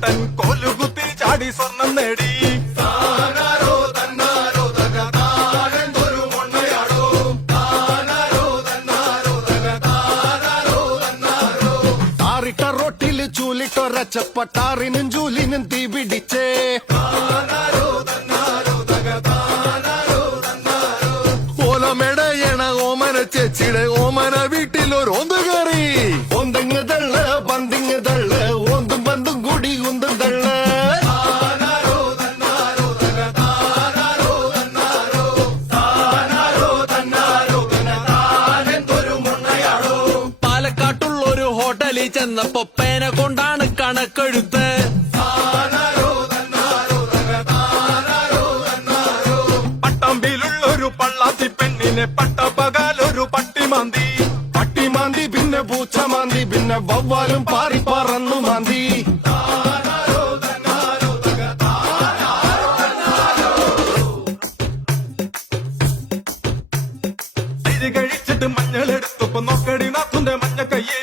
ചേട്ടൻ കോലുകുത്തി ചാടി സ്വർണം നേടി. ആറിട്ട റൊട്ടില് ചൂലിട്ടൊരച്ചപ്പട്ടാറിനും ജൂലിനും തീ പിടിച്ചേ. ഓലമെടയണ ഓമന ചേച്ചിയുടെ ഓമന വീട്ടിലൊരു ഓന്ത് കയറി. ഒന്തങ്ങ് തള്ള് പന്തിങ് തള്ള് ഓന്തും പന്തും കൂടി ഉന്തും തള്ള്. പാലക്കാട്ടുള്ളൊരു ഹോട്ടലിൽ ചെന്നപ്പോ പേന കൊണ്ടാണ് കണക്കെഴുത്ത്. പട്ടമ്പിലുള്ളൊരു പള്ളാത്തി പെണ്ണിനെ പട്ടപ്പകലൊരു പട്ടിമാന്തി. പട്ടിമാന്തി പിന്നെ പൂച്ചമാന്തി പിന്നെ വവ്വാലും പാറി പറന്നു മാന്തി. കഴിച്ചിട്ട് മഞ്ഞളെടുത്തപ്പോ നോക്കടി നാത്തുന്റെ മഞ്ഞ കയ്യേ.